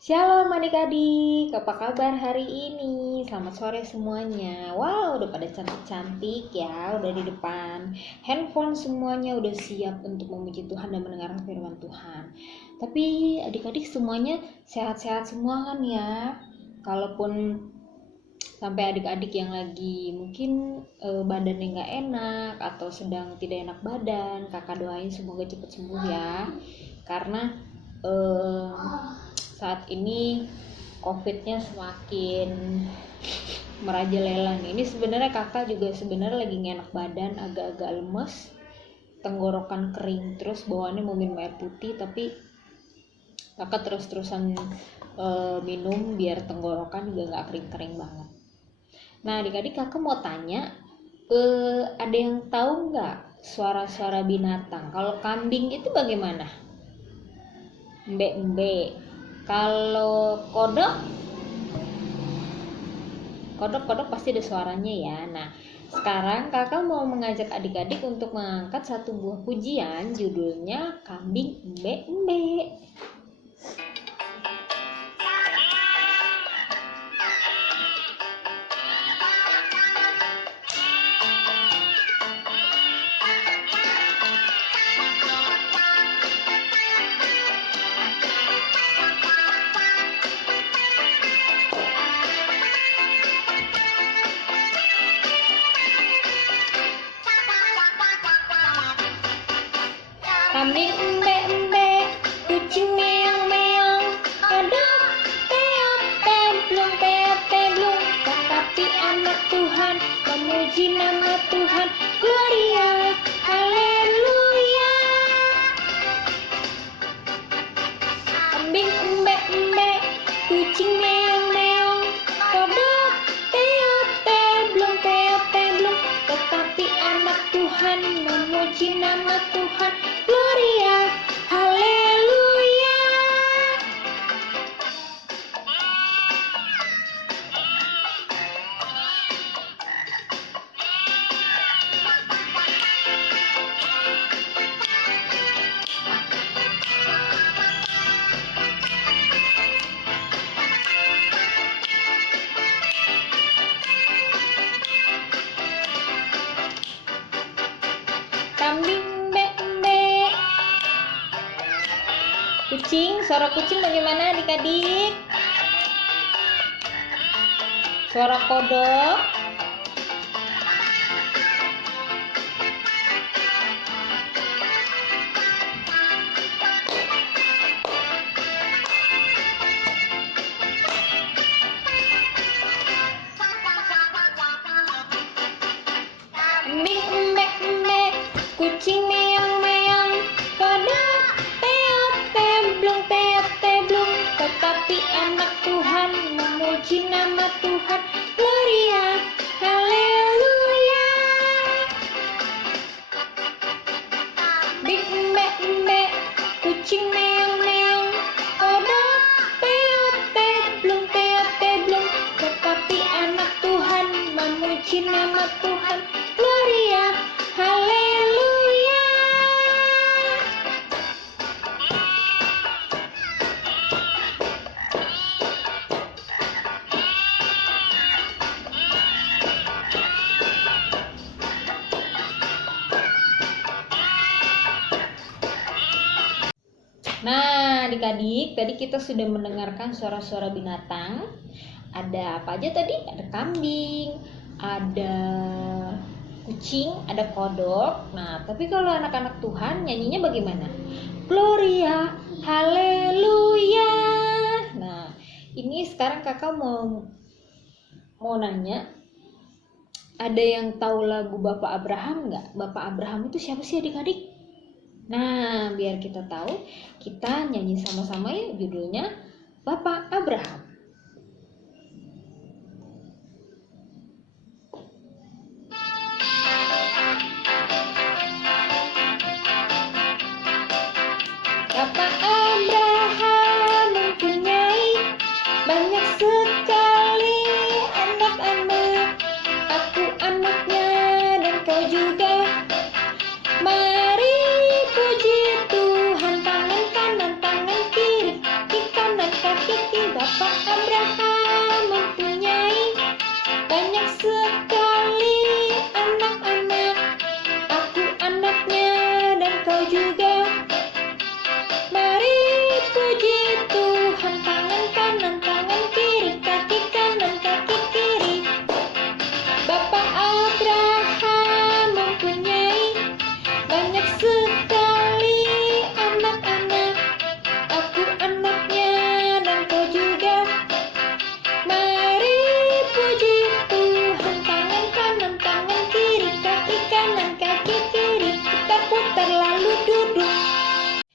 Shalom adik-adik, apa kabar hari ini? Selamat sore semuanya. Wow, udah pada cantik-cantik ya, udah di depan handphone semuanya udah siap untuk memuji Tuhan dan mendengarkan firman Tuhan. Tapi adik-adik semuanya sehat-sehat semua kan ya? Kalaupun sampai adik-adik yang lagi mungkin badannya nggak enak atau sedang tidak enak badan, kakak doain semoga cepat sembuh ya. Karena saat ini COVID-nya semakin merajalela nih. Ini sebenarnya kakak juga sebenarnya lagi nggak enak badan, agak-agak lemes, tenggorokan kering, terus bawaannya mau minum air putih, tapi kakak terus-terusan minum biar tenggorokan juga nggak kering-kering banget. Nah adik-adik, kakak mau tanya, ada yang tahu nggak suara-suara binatang? Kalau kambing itu bagaimana? Mbe-mbe. Kalau kodok pasti ada suaranya ya. Nah, sekarang kakak mau mengajak adik-adik untuk mengangkat satu buah pujian, judulnya Kambing Mbe-mbe. Kambing embe-embe, kucing meong-meong, kodok teot-teblung, teot-teblung, tetapi anak Tuhan memuji nama Tuhan. Gloria, haleluya. Kambing embe-embe, kucing meong-meong, kodok teot-teblung, teot-teblung, tetapi anak Tuhan memuji nama Tuhan. Gloria, haleluya. Kambing kucing, suara kucing bagaimana adik-adik? Suara kodok? Kambing embe-embe, kucing meong-meong, kodok teot-teblung, teot-teblung, tetapi anak Tuhan memuji nama Tuhan. Gloria, haleluya. Kambing embe-embe, kucing meong-meong, kodok teot-teblung, teot-teblung, tetapi anak Tuhan memuji nama Tuhan. Gloria, haleluya. Nah adik-adik, tadi kita sudah mendengarkan suara-suara binatang. Ada apa aja tadi? Ada kambing, ada kucing, ada kodok. Nah tapi kalau anak-anak Tuhan nyanyinya bagaimana? Gloria, haleluya. Nah ini sekarang kakak mau nanya, ada yang tahu lagu Bapak Abraham nggak? Bapak Abraham itu siapa sih adik-adik? Nah, biar kita tahu, kita nyanyi sama-sama ya, judulnya Bapak Abraham. Bapak Abraham mempunyai banyak sekali anak-anak, aku anaknya dan kau juga. Mari puji Tuhan, tangan kanan, tangan kiri, kaki kanan, kaki kiri. aku anaknya dan kau juga. Mari puji Tuhan, tangan kanan, tangan kiri, kaki kanan, kaki kiri, putar-putar lalu duduk.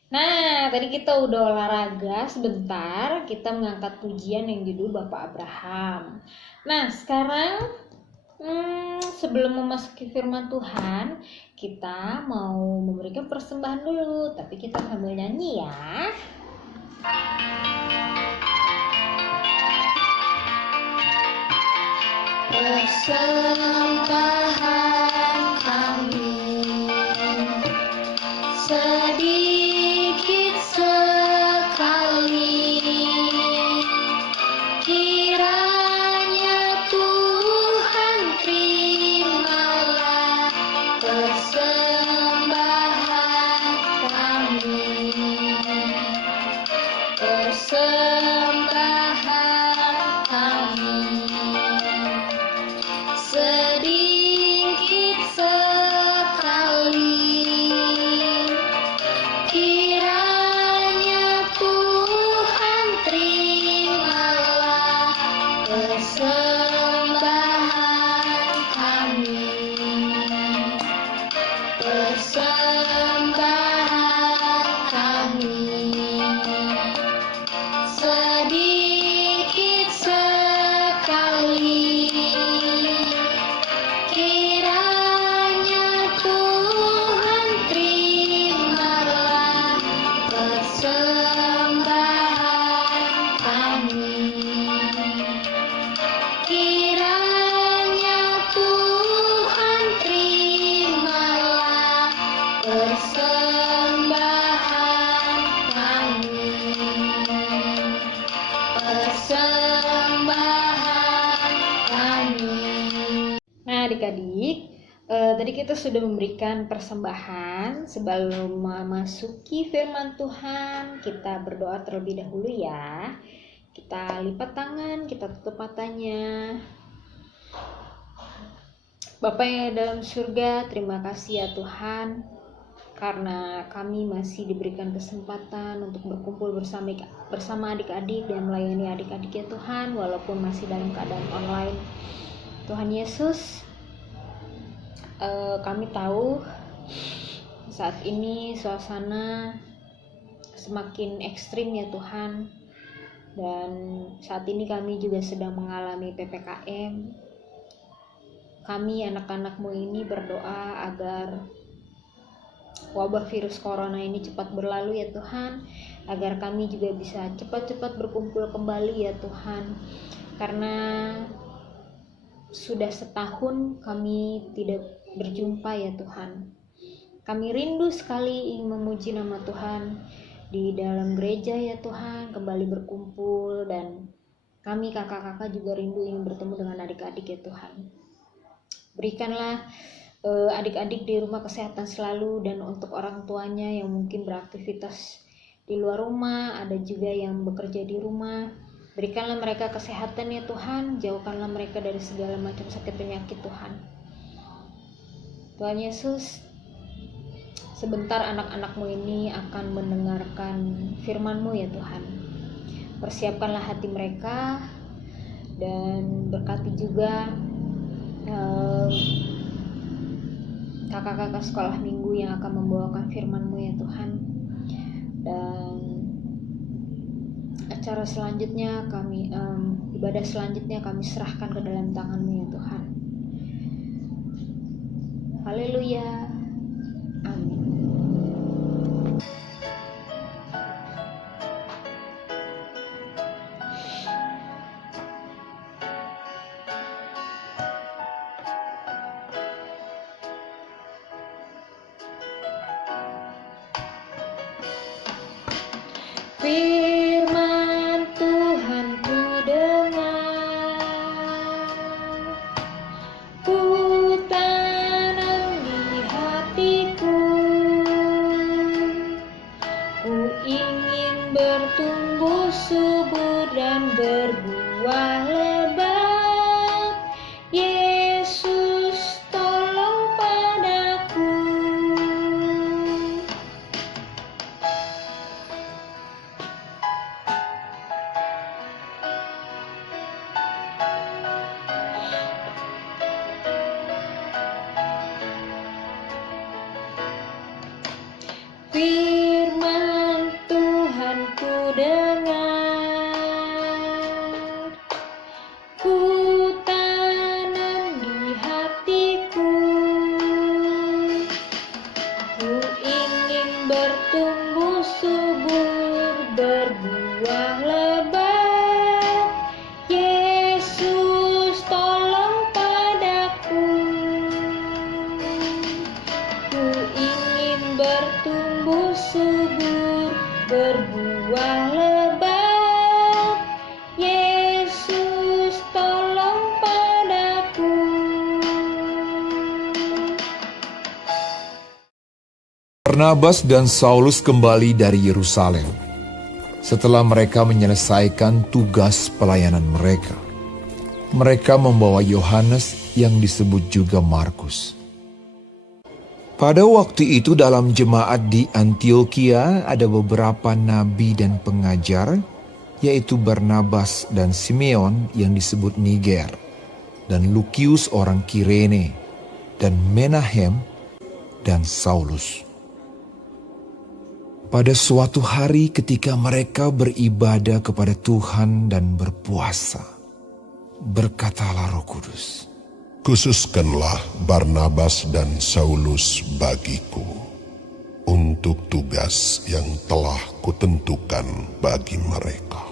Nah, tadi kita udah olahraga sebentar, kita mengangkat pujian yang judul Bapak Abraham. Nah, sekarang sebelum memasuki firman Tuhan, kita mau memberikan persembahan dulu, tapi kita sambil nyanyi ya. Persembahan kami sedikit sekali, kiranya Tuhan terimalah persembahan kami. Persembahan kami sedikit sekali, kiranya Tuhan terimalah persembahan kami. Persembahan kami sedikit sekali, kiranya Tuhan terimalah persembahan kami. Kiranya Tuhan terimalah persembahan kami. Persembahan kami. Nah, adik-adik, tadi kita sudah memberikan persembahan. Sebelum memasuki firman Tuhan, kita berdoa terlebih dahulu ya. Kita lipat tangan, kita tutup matanya. Bapa yang ada dalam surga, terima kasih ya Tuhan, karena kami masih diberikan kesempatan untuk berkumpul bersama adik-adik dan melayani adik-adik ya Tuhan, walaupun masih dalam keadaan online. Tuhan Yesus, kami tahu saat ini suasana semakin ekstrim ya Tuhan, dan saat ini kami juga sedang mengalami PPKM. Kami anak-anak-Mu ini berdoa agar wabah virus corona ini cepat berlalu ya Tuhan, agar kami juga bisa cepat-cepat berkumpul kembali ya Tuhan, karena sudah setahun kami tidak berjumpa ya Tuhan. Kami rindu sekali ingin memuji nama Tuhan di dalam gereja ya Tuhan, kembali berkumpul, dan kami kakak-kakak juga rindu ingin bertemu dengan adik-adik ya Tuhan. Berikanlah adik-adik di rumah kesehatan selalu, dan untuk orang tuanya yang mungkin beraktivitas di luar rumah, ada juga yang bekerja di rumah, berikanlah mereka kesehatan ya Tuhan, jauhkanlah mereka dari segala macam sakit penyakit Tuhan. Tuhan Yesus, sebentar anak-anak-Mu ini akan mendengarkan firman-Mu ya Tuhan. Persiapkanlah hati mereka, dan berkati juga kakak-kakak sekolah minggu yang akan membawakan firman-Mu ya Tuhan. Dan acara selanjutnya kami, ibadah selanjutnya kami serahkan ke dalam tangan-Mu ya Tuhan. Haleluya. Amin. Firman Tuhan ku dengar, ku tanam di hatiku, ku ingin bertumbuh subur dan berbuah lebat. Yesus tolong padaku. dengar. Ku tanam di hatiku, ku ingin bertumbuh subur, berbuah lebat. Yesus tolong padaku, ku ingin bertumbuh subur, berbuah lebat. Yesus tolong padaku. Barnabas dan Saulus kembali dari Yerusalem setelah mereka menyelesaikan tugas pelayanan mereka. Mereka membawa Yohanes yang disebut juga Markus. Pada waktu itu dalam jemaat di Antiokhia ada beberapa nabi dan pengajar, yaitu Barnabas dan Simeon yang disebut Niger, dan Lukius orang Kirene, dan Menahem dan Saulus. Pada suatu hari ketika mereka beribadah kepada Tuhan dan berpuasa, berkatalah Roh Kudus, Khususkanlah Barnabas dan Saulus bagiku untuk tugas yang telah kutentukan bagi mereka.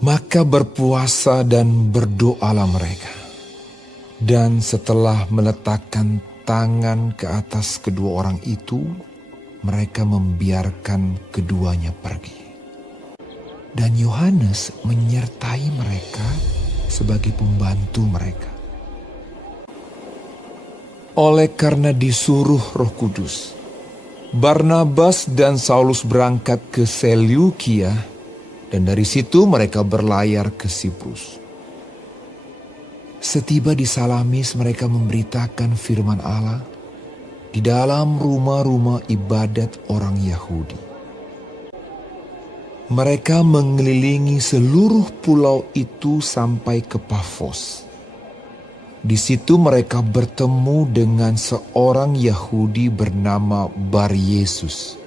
Maka berpuasa dan berdoalah mereka. Dan setelah meletakkan tangan ke atas kedua orang itu, mereka membiarkan keduanya pergi. Dan Yohanes menyertai mereka sebagai pembantu mereka. Oleh karena disuruh Roh Kudus, Barnabas dan Saulus berangkat ke Seleukia, dan dari situ mereka berlayar ke Siprus. Setiba di Salamis mereka memberitakan firman Allah di dalam rumah-rumah ibadat orang Yahudi. Mereka mengelilingi seluruh pulau itu sampai ke Pafos. Di situ mereka bertemu dengan seorang Yahudi bernama Bar-Yesus.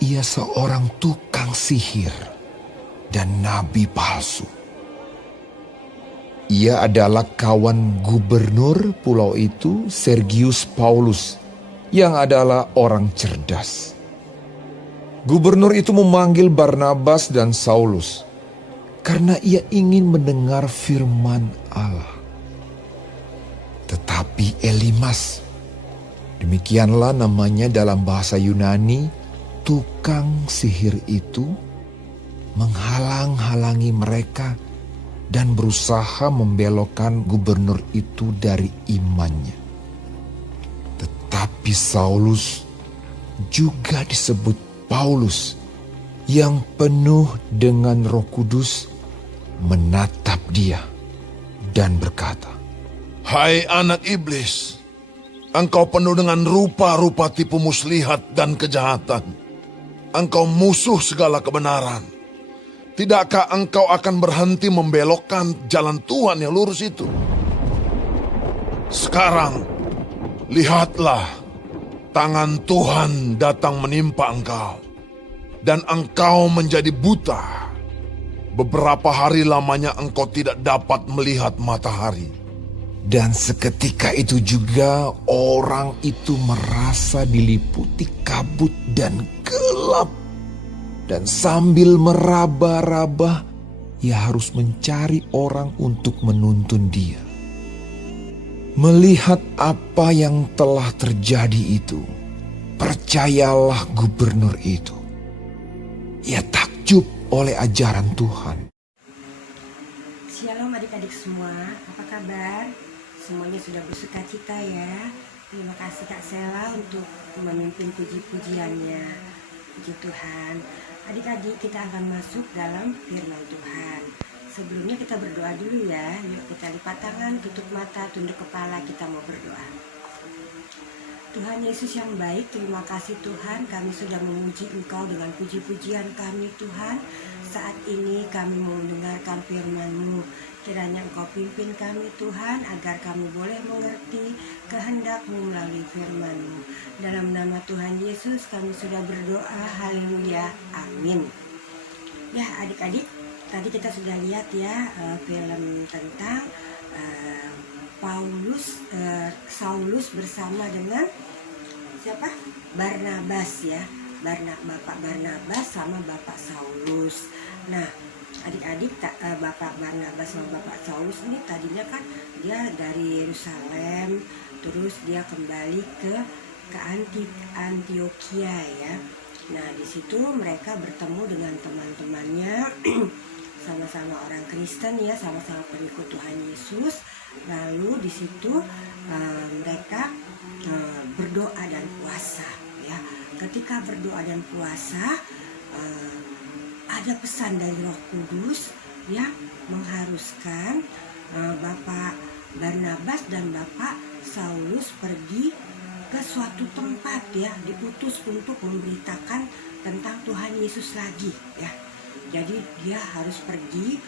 Ia seorang tukang sihir dan nabi palsu. Ia adalah kawan gubernur pulau itu, Sergius Paulus, yang adalah orang cerdas. Gubernur itu memanggil Barnabas dan Saulus karena ia ingin mendengar firman Allah. Tetapi Elimas, demikianlah namanya dalam bahasa Yunani, tukang sihir itu, menghalang-halangi mereka dan berusaha membelokkan gubernur itu dari imannya. Tetapi Saulus, juga disebut Paulus, yang penuh dengan Roh Kudus, menatap dia dan berkata, Hai anak iblis, engkau penuh dengan rupa-rupa tipu muslihat dan kejahatan. Engkau musuh segala kebenaran. Tidakkah engkau akan berhenti membelokkan jalan Tuhan yang lurus itu? Sekarang, lihatlah, tangan Tuhan datang menimpa engkau, dan engkau menjadi buta. Beberapa hari lamanya engkau tidak dapat melihat matahari. Dan seketika itu juga orang itu merasa diliputi kabut dan gelap. Dan sambil meraba-raba, ia harus mencari orang untuk menuntun dia. Melihat apa yang telah terjadi itu, percayalah gubernur itu. Ia takjub oleh ajaran Tuhan. Shalom adik-adik semua, apa kabar? Semuanya sudah bersuka cita ya. Terima kasih Kak Sela untuk memimpin puji-pujiannya. Puji Tuhan. Adik-adik, kita akan masuk dalam firman Tuhan. Sebelumnya kita berdoa dulu ya. Yuk kita lipat tangan, tutup mata, tunduk kepala, kita mau berdoa. Tuhan Yesus yang baik, terima kasih Tuhan, kami sudah memuji Engkau dengan puji-pujian kami Tuhan. Saat ini kami mau mendengarkan firman-Mu. Kiranya Engkau pimpin kami Tuhan, agar kami boleh mengerti kehendak-Mu melalui firman-Mu. Dalam nama Tuhan Yesus kami sudah berdoa, haleluya, amin. Ya adik-adik, tadi kita sudah lihat ya film tentang Saulus bersama dengan siapa? Barnabas ya. Bapak Barnabas sama Bapak Saulus. Nah, adik-adik Bapak Barnabas sama Bapak Saulus ini tadinya kan dia dari Yerusalem, terus dia kembali ke Antioquia ya. Nah, di situ mereka bertemu dengan teman-temannya, sama-sama orang Kristen ya, sama-sama pengikut Tuhan Yesus. Lalu di situ mereka berdoa dan puasa ya. Ketika berdoa dan puasa ada pesan dari Roh Kudus yang mengharuskan Bapak Barnabas dan Bapak Saulus pergi ke suatu tempat ya, diutus untuk memberitakan tentang Tuhan Yesus lagi ya. Jadi dia harus pergi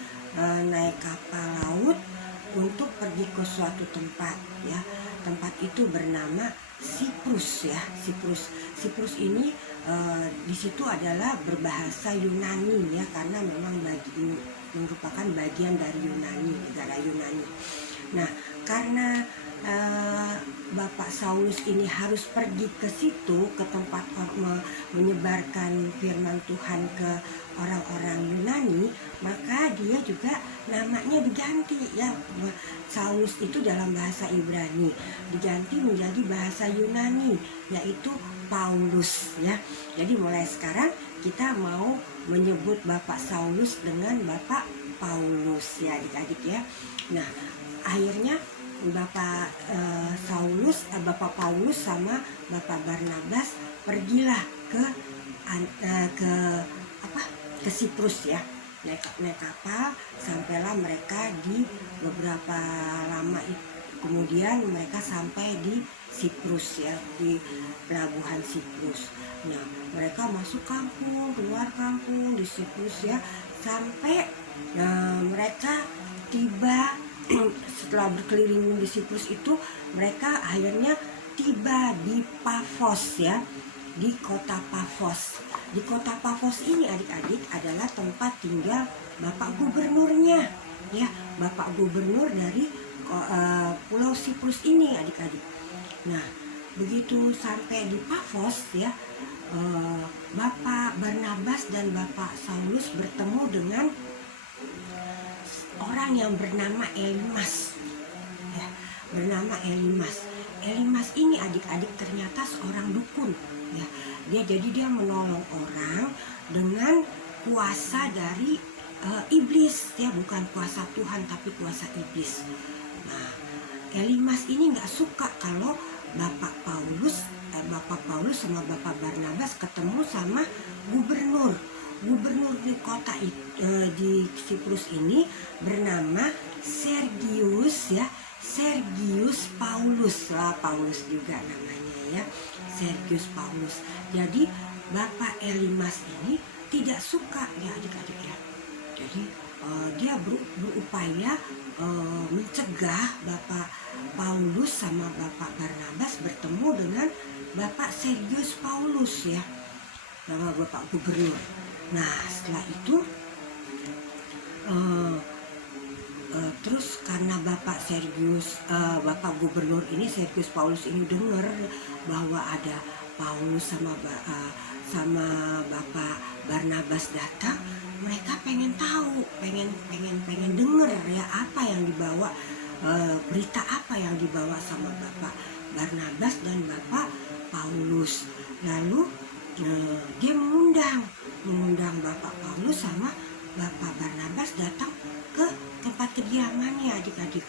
naik kapal laut untuk pergi ke suatu tempat ya. Tempat itu bernama Siprus ya. Siprus ini di situ adalah berbahasa Yunani ya, karena memang merupakan bagian dari Yunani, negara Yunani. Nah, karena Bapak Saulus ini harus pergi ke situ, ke tempat menyebarkan firman Tuhan ke orang-orang Yunani, maka dia juga namanya diganti ya. Saulus itu dalam bahasa Ibrani, diganti menjadi bahasa Yunani, yaitu Paulus ya. Jadi mulai sekarang kita mau menyebut Bapak Saulus dengan Bapak Paulus ya adik-adik ya. Nah, akhirnya Bapak Paulus sama Bapak Barnabas pergilah ke Siprus ya, naik kapal, sampailah mereka di beberapa lama kemudian mereka sampai di Siprus ya, di pelabuhan Siprus. Nah, mereka masuk kampung, keluar kampung di Siprus ya, sampai mereka tiba. Setelah berkeliling di Siprus itu, mereka akhirnya tiba di Pafos ya, di kota Pafos. Di kota Pafos ini adik-adik adalah tempat tinggal Bapak Gubernurnya ya, Bapak Gubernur dari Pulau Siprus ini adik-adik. Nah, begitu sampai di Pafos ya, Bapak Barnabas dan Bapak Saulus bertemu dengan orang yang bernama Elimas ya, bernama Elimas. Elimas ini adik-adik ternyata seorang dukun ya. Dia menolong orang dengan kuasa dari iblis ya, bukan kuasa Tuhan tapi kuasa iblis. Nah, Elimas ini nggak suka kalau Bapak Paulus sama Bapak Barnabas ketemu sama gubernur di kota di Siprus ini bernama Sergius Paulus. Paulus juga namanya ya, Sergius Paulus. Jadi Bapak Elimas ini tidak suka ya adik-adik ya. Jadi dia berupaya mencegah Bapak Paulus sama Bapak Barnabas bertemu dengan Bapak Sergius Paulus ya, nama Bapak Gubernur. Nah, setelah itu terus karena Bapak Gubernur ini, Sergius Paulus ini dengar bahwa ada Paulus sama Bapak Barnabas datang, mereka pengen tahu, pengen dengar ya apa yang dibawa, berita apa yang dibawa sama Bapak Barnabas dan Bapak Paulus. Lalu dia mengundang Bapak Paulus sama Bapak Barnabas datang ke tempat kediamannya adik-adik.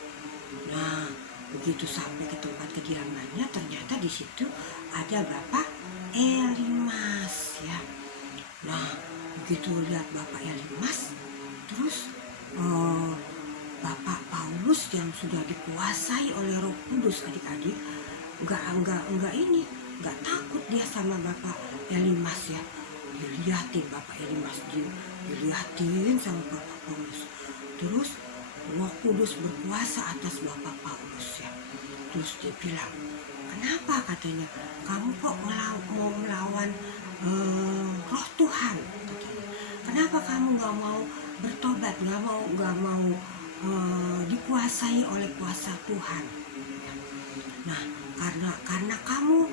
Nah, begitu sampai ke tempat kediamannya, ternyata di situ ada Bapak Elimas ya. Nah, begitu lihat Bapak Elimas, terus Bapak Paulus yang sudah dikuasai oleh Roh Kudus adik-adik, nggak takut dia sama Bapak Elimas ya. Dilihatin Bapak Elimas, dilihatin sama Bapak Paulus. Terus Roh Kudus berkuasa atas Bapak Paulus ya. Terus dia bilang, kenapa katanya kamu kok mau melawan Roh Tuhan katanya. Kenapa kamu nggak mau bertobat, nggak mau dikuasai oleh kuasa Tuhan? Nah, karena kamu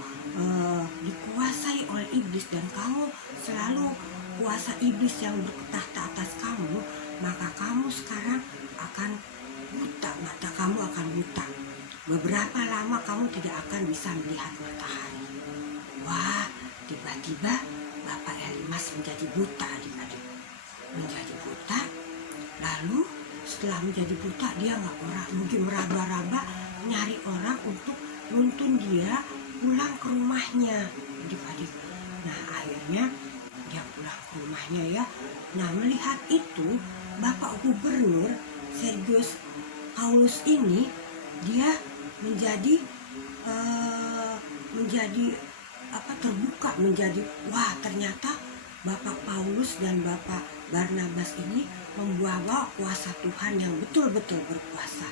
dikuasai oleh iblis dan kamu selalu kuasa iblis yang bertahta atas kamu, maka kamu sekarang akan buta, mata kamu akan buta. Beberapa lama kamu tidak akan bisa melihat matahari. Wah, tiba-tiba Bapak Elimas menjadi buta, adik-adik. Menjadi buta, lalu setelah menjadi buta dia mungkin meraba-raba nyari orang untuk nuntun dia pulang ke rumahnya, adik-adik. Nah, akhirnya dia pulang ke rumahnya ya. Nah, melihat itu Bapak Gubernur Sergius Paulus ini dia menjadi terbuka, menjadi wah, ternyata Bapak Paulus dan Bapak Barnabas ini membawa kuasa Tuhan yang betul-betul berkuasa.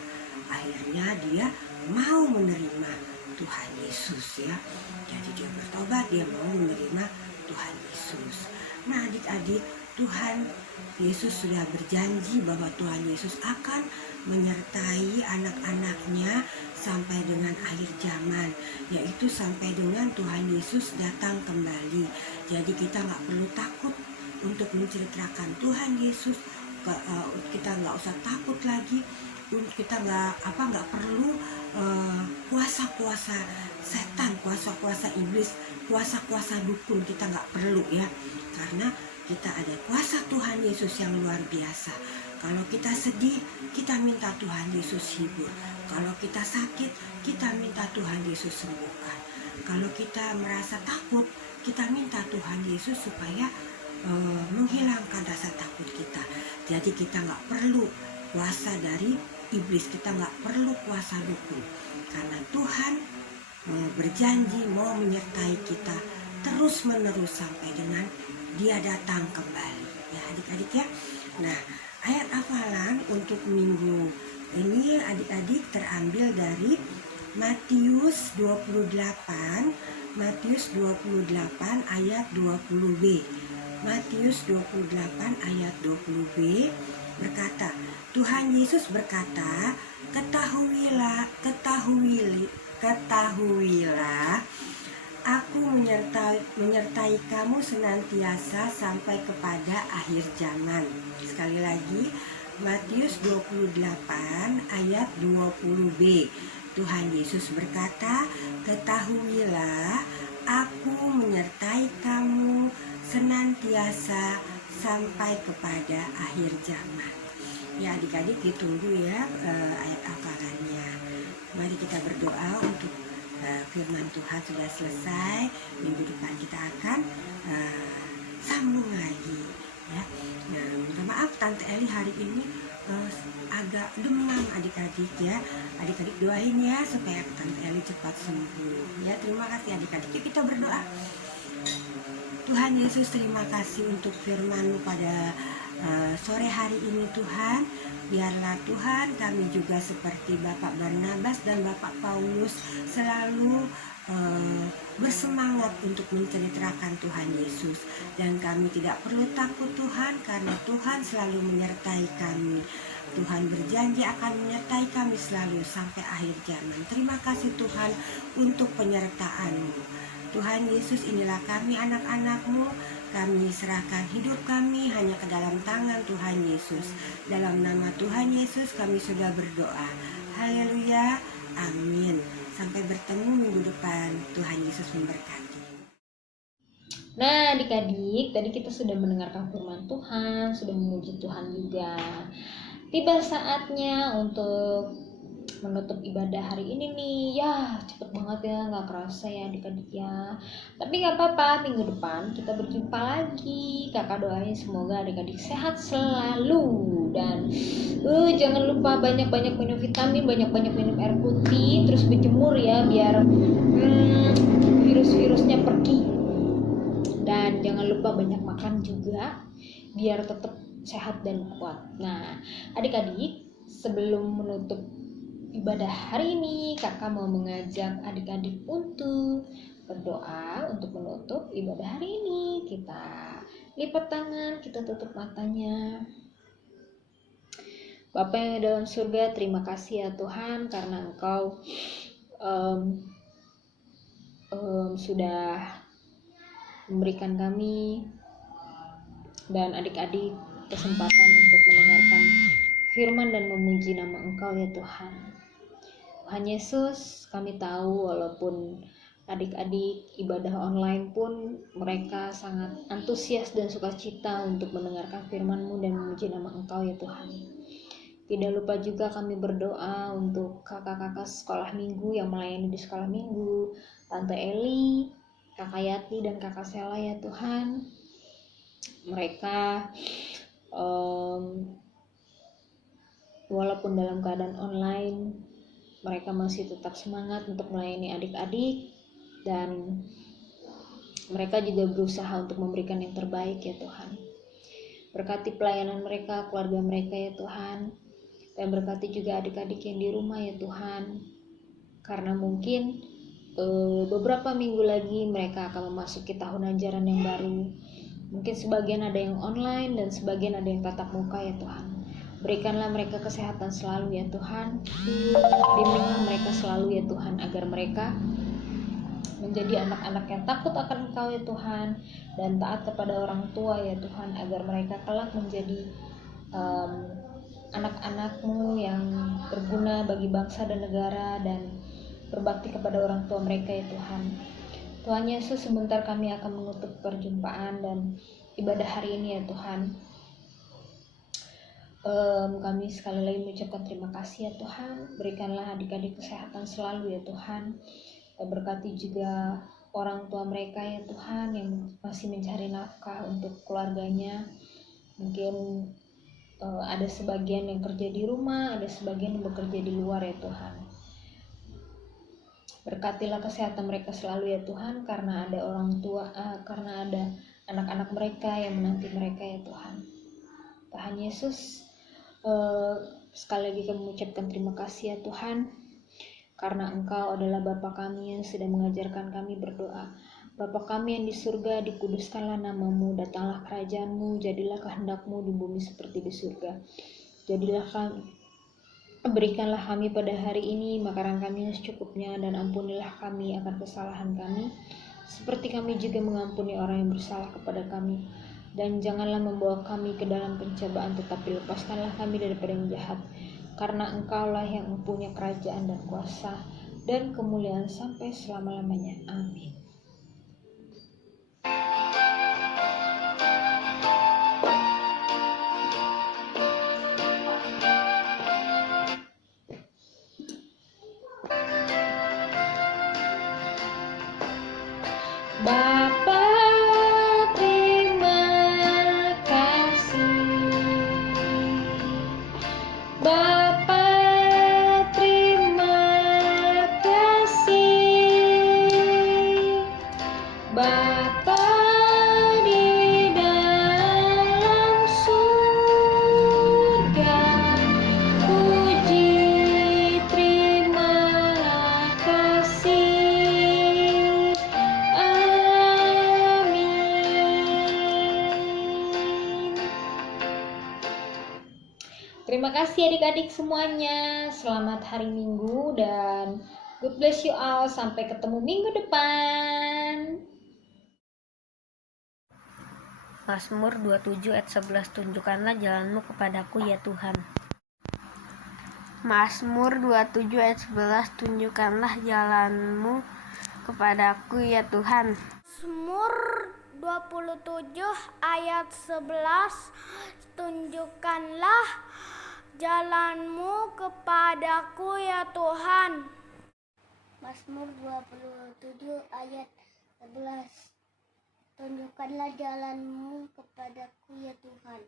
Akhirnya dia mau menerima Tuhan Yesus ya. Jadi dia bertobat, dia mau menerima Tuhan Yesus. Nah, adik-adik, Tuhan Yesus sudah berjanji bahwa Tuhan Yesus akan menyertai anak-anaknya sampai dengan akhir zaman, yaitu sampai dengan Tuhan Yesus datang kembali. Jadi kita nggak perlu takut untuk menceritakan Tuhan Yesus. Kita nggak usah takut lagi. Kita nggak perlu kuasa-kuasa setan, kuasa-kuasa iblis, kuasa-kuasa dukun. Kita nggak perlu ya, karena kita ada kuasa Tuhan Yesus yang luar biasa. Kalau kita sedih, kita minta Tuhan Yesus hibur. Kalau kita sakit, kita minta Tuhan Yesus sembuhkan. Kalau kita merasa takut, kita minta Tuhan Yesus supaya menghilangkan rasa takut kita. Jadi kita nggak perlu kuasa dari iblis, kita nggak perlu kuasa dukun, karena Tuhan berjanji mau menyertai kita terus menerus sampai dengan dia datang kembali ya adik-adik ya. Nah, ayat hafalan untuk minggu ini adik-adik terambil dari Matius 28 ayat 20b. Matius 28 ayat 20b berkata, Tuhan Yesus berkata, ketahuilah, aku menyertai kamu senantiasa sampai kepada akhir zaman. Sekali lagi, Matius 28 ayat 20b. Tuhan Yesus berkata, ketahuilah, aku menyertai kamu senantiasa sampai kepada akhir zaman. Ya adik-adik, ditunggu ya ayat hafalannya. Mari kita berdoa untuk firman Tuhan sudah selesai. Minggu depan kita akan sambung lagi ya. Nah, minta maaf Tante Eli hari ini agak demam adik-adik ya. Adik-adik doain ya supaya Tante Eli cepat sembuh ya. Terima kasih adik-adik. Yuk kita berdoa. Tuhan Yesus, terima kasih untuk firman-Mu pada sore hari ini Tuhan. Biarlah Tuhan kami juga seperti Bapak Barnabas dan Bapak Paulus selalu bersemangat untuk menceritakan Tuhan Yesus. Dan kami tidak perlu takut Tuhan, karena Tuhan selalu menyertai kami. Tuhan berjanji akan menyertai kami selalu sampai akhir zaman. Terima kasih Tuhan untuk penyertaan-Mu. Tuhan Yesus, inilah kami anak-anak-Mu. Kami serahkan hidup kami hanya ke dalam tangan Tuhan Yesus. Dalam nama Tuhan Yesus kami sudah berdoa. Haleluya, amin. Sampai bertemu minggu depan. Tuhan Yesus memberkati. Nah adik-adik, tadi kita sudah mendengarkan firman Tuhan, sudah memuji Tuhan juga. Tiba saatnya untuk menutup ibadah hari ini nih. Ya cepet banget ya, gak kerasa ya adik-adik ya. Tapi gak apa-apa, minggu depan kita berjumpa lagi. Kakak doain semoga adik-adik sehat selalu. Dan jangan lupa banyak-banyak minum vitamin, banyak-banyak minum air putih. Terus berjemur ya, biar virus-virusnya pergi. Dan jangan lupa banyak makan juga, biar tetap sehat dan kuat. Nah adik-adik, sebelum menutup ibadah hari ini, kakak mau mengajak adik-adik untuk berdoa untuk menutup ibadah hari ini. Kita lipat tangan, kita tutup matanya. Bapa yang dalam surga, terima kasih ya Tuhan karena Engkau sudah memberikan kami dan adik-adik kesempatan untuk mendengarkan firman dan memuji nama Engkau ya Tuhan. Tuhan Yesus, kami tahu walaupun adik-adik ibadah online pun mereka sangat antusias dan sukacita untuk mendengarkan firman-Mu dan memuji nama Engkau ya Tuhan. Tidak lupa juga kami berdoa untuk kakak-kakak sekolah minggu yang melayani di sekolah minggu, Tante Eli, Kakak Yati dan Kakak Sela ya Tuhan. Mereka walaupun dalam keadaan online, mereka masih tetap semangat untuk melayani adik-adik dan mereka juga berusaha untuk memberikan yang terbaik ya Tuhan. Berkati pelayanan mereka, keluarga mereka ya Tuhan, dan berkati juga adik-adik yang di rumah ya Tuhan, karena mungkin beberapa minggu lagi mereka akan memasuki tahun ajaran yang baru. Mungkin sebagian ada yang online dan sebagian ada yang tatap muka ya Tuhan. Berikanlah mereka kesehatan selalu ya Tuhan. Bimbinglah mereka selalu ya Tuhan, agar mereka menjadi anak-anak yang takut akan Engkau ya Tuhan, dan taat kepada orang tua ya Tuhan, agar mereka kelak menjadi anak-anak-Mu yang berguna bagi bangsa dan negara dan berbakti kepada orang tua mereka ya Tuhan. Tuhan Yesus, sebentar kami akan menutup perjumpaan dan ibadah hari ini ya Tuhan. Kami sekali lagi mengucapkan terima kasih ya Tuhan. Berikanlah adik-adik kesehatan selalu ya Tuhan. Berkati juga orang tua mereka ya Tuhan yang masih mencari nafkah untuk keluarganya. Mungkin ada sebagian yang kerja di rumah, ada sebagian yang bekerja di luar ya Tuhan. Berkatilah kesehatan mereka selalu ya Tuhan, karena ada orang tua, karena ada anak-anak mereka yang menanti mereka ya Tuhan. Tuhan Yesus, sekali lagi kami mengucapkan terima kasih ya Tuhan, karena Engkau adalah Bapa kami yang sudah mengajarkan kami berdoa. Bapa kami yang di surga, dikuduskanlah nama-Mu, datanglah kerajaan-Mu, jadilah kehendak-Mu di bumi seperti di surga. Berikanlah kami pada hari ini makanan kami yang secukupnya, dan ampunilah kami akan kesalahan kami, seperti kami juga mengampuni orang yang bersalah kepada kami. Dan janganlah membawa kami ke dalam pencobaan, tetapi lepaskanlah kami daripada yang jahat. Karena Engkaulah yang mempunyai kerajaan dan kuasa dan kemuliaan sampai selama-lamanya. Amin. Bapa, terima kasih. Bapa, terima kasih. Bapa di dalam surga, puji terima kasih. Amin. Terima kasih adik-adik semuanya. Selamat hari Minggu dan God bless you all. Sampai ketemu minggu depan. Mazmur 27 ayat 11. Tunjukkanlah jalanmu kepadaku ya Tuhan. Mazmur 27 ayat 11. Tunjukkanlah jalanmu kepadaku ya Tuhan. Mazmur 27 ayat 11. Tunjukkanlah jalanmu kepadaku ya Tuhan. Mazmur 27 ayat 11. Tunjukkanlah jalanmu kepadaku ya Tuhan.